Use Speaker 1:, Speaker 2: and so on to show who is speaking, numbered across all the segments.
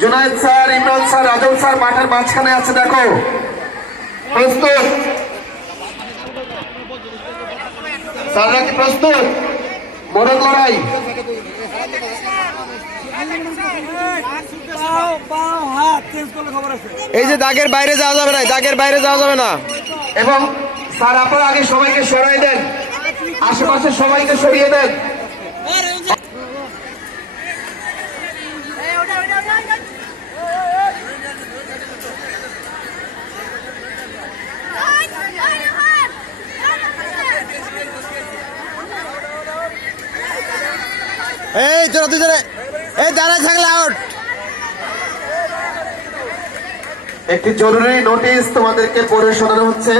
Speaker 1: Junaid sir Imran sir Rajal sir মাঠের মাঝখানে আছে দেখো। প্রস্তুত। স্যাররা কি প্রস্তুত? মোরগ লড়াই।
Speaker 2: এই যে দাগের বাইরে যাওয়া যাবে না দাগের বাইরে যাওয়া যাবে না।
Speaker 1: এবং স্যার আপনারা আগে সবাইকে সরাই দেন। আশেপাশে সবাইকে সরিয়ে দেন।
Speaker 2: এই তোরা দুজনে, এই দাঁড়ায় থাকলে আউট
Speaker 1: একটি জরুরি নোটিশ তোমাদেরকে পড়ে শোনানো হচ্ছে।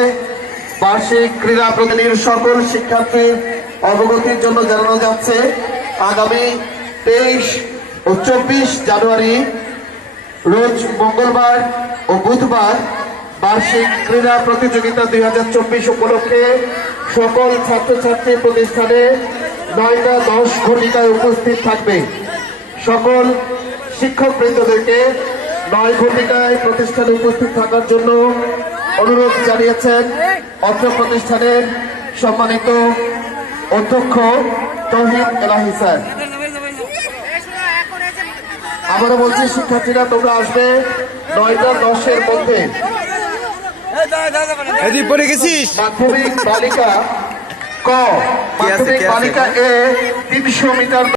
Speaker 1: বার্ষিক ক্রীড়া প্রতিনিধির সকল শিক্ষার্থীর অবগতির জন্য জানানো যাচ্ছে। আগামী তেইশ ও চব্বিশ জানুয়ারি, রোজ মঙ্গলবার ও বুধবার বার্ষিক ক্রীড়া প্রতিযোগিতা দুই হাজার চব্বিশ উপলক্ষে সকল ছাত্রছাত্রী প্রতিষ্ঠানে নয়টা দশ ঘটিকায় উপস্থিত থাকবে। সকল শিক্ষক বৃন্দদেরকে নয় ঘটিকায় প্রতিষ্ঠানে উপস্থিত থাকার জন্য অনুরোধ জানিয়েছেন অত্র প্রতিষ্ঠানের সম্মানিত অধ্যক্ষ তহিদ এলাহি স্যার। আবারও বলছি শিক্ষার্থীরা তোমরা আসবে নয়টা দশের মধ্যে।
Speaker 2: এদিক পড়ে গেছিস?
Speaker 1: মাধ্যমিক বালিকা ক
Speaker 2: কে আছে,
Speaker 1: মাধ্যমিক
Speaker 2: কে আছে?
Speaker 1: বালিকা এ তিনশো মিটার